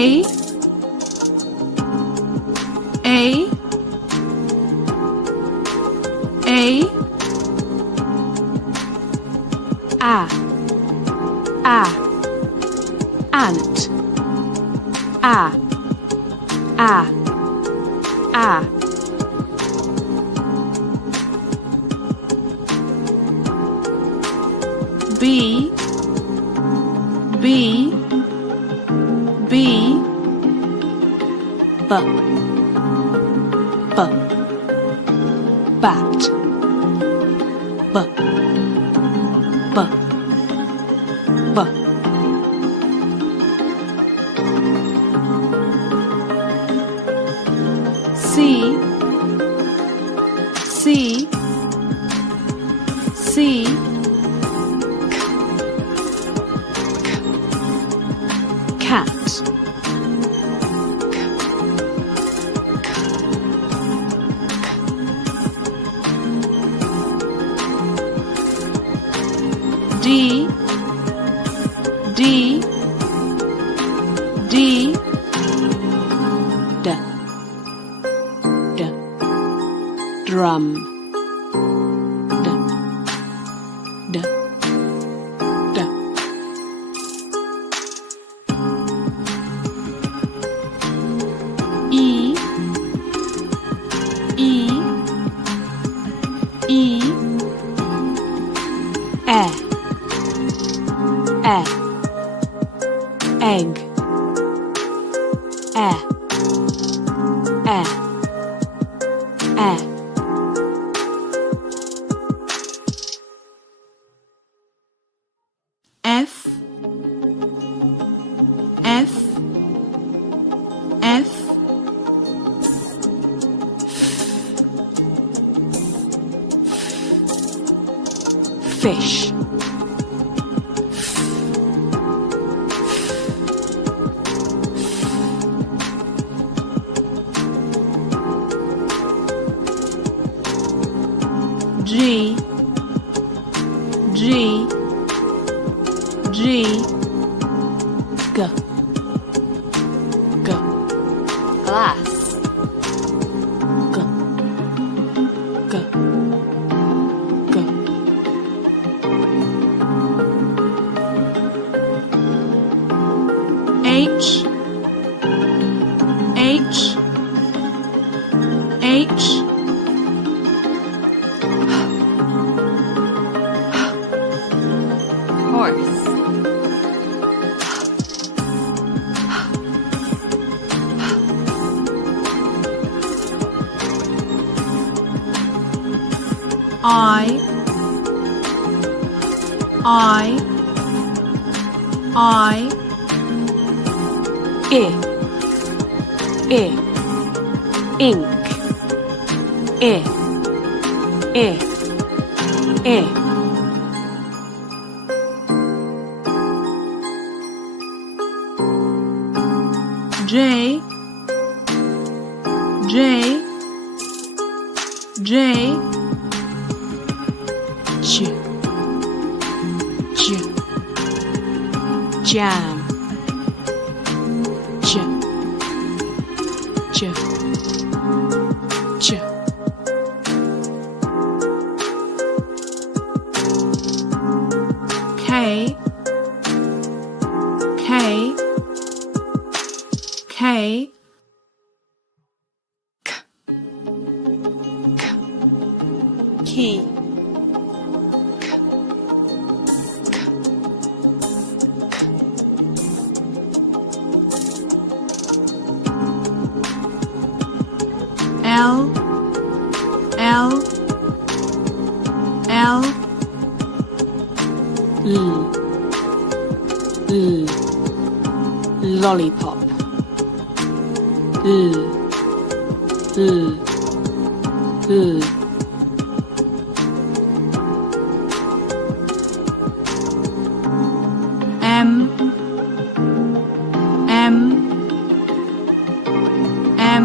A A A ant B B B B B bat B B B C C C cat D D D D D drum D D D E E E egg F F F fish G G G G G glass, G G G H H H horse, I ink J J J J J jam J J J K K K key, L L L L L lollipop L L L M M M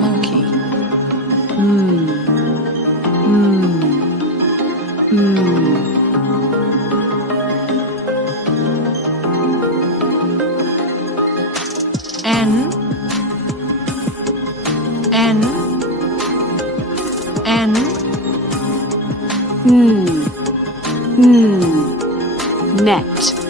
monkey, N N N net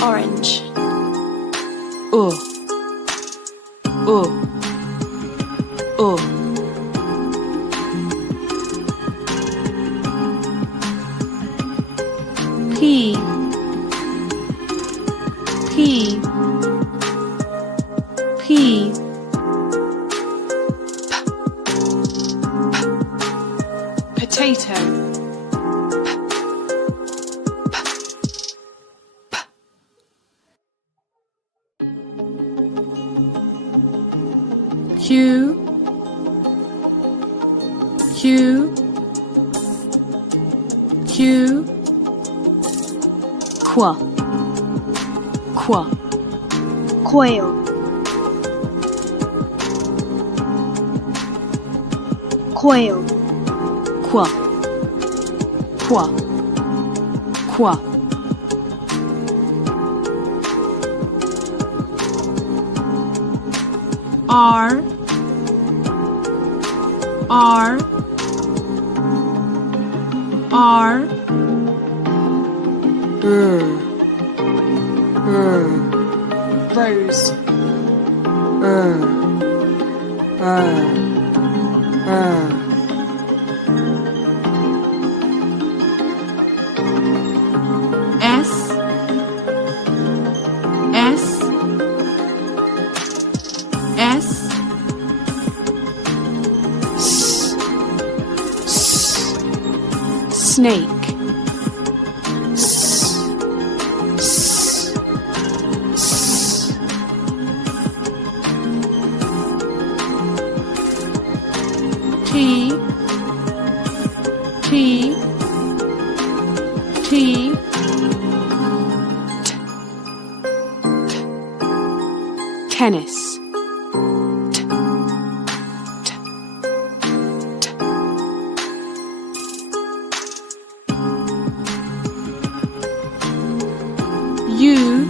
orange P potato Q quail, quail, R rose S snake T tennis U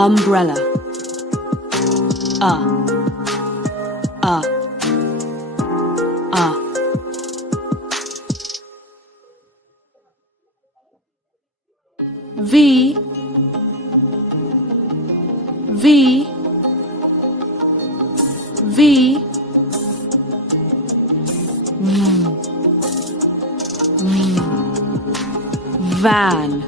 umbrella V van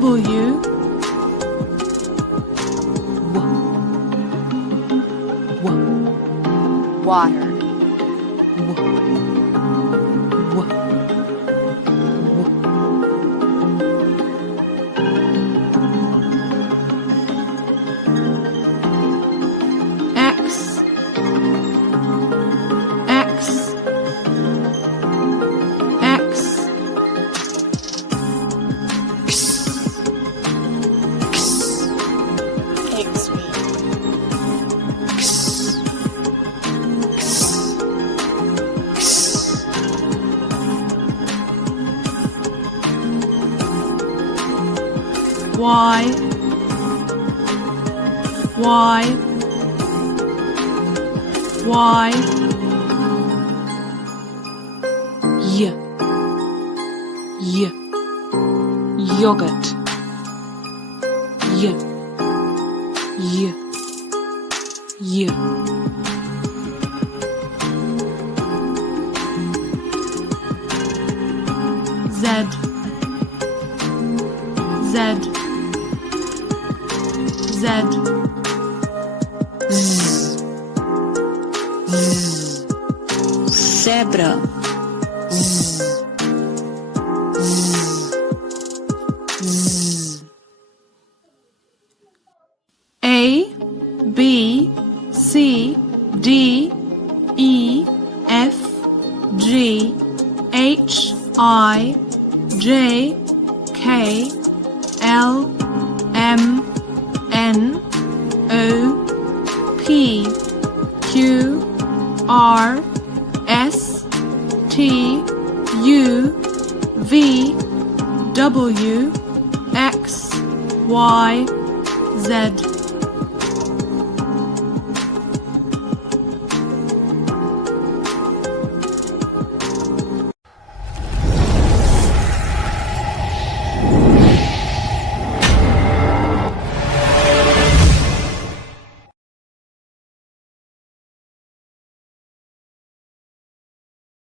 W water X Y yogurt Z Z, Z, zebra, A, B, C, D, E, F, G, H, I, J, K, L, M, N, O, P, Q, R, S, T, U, V, W, X, Y, Z.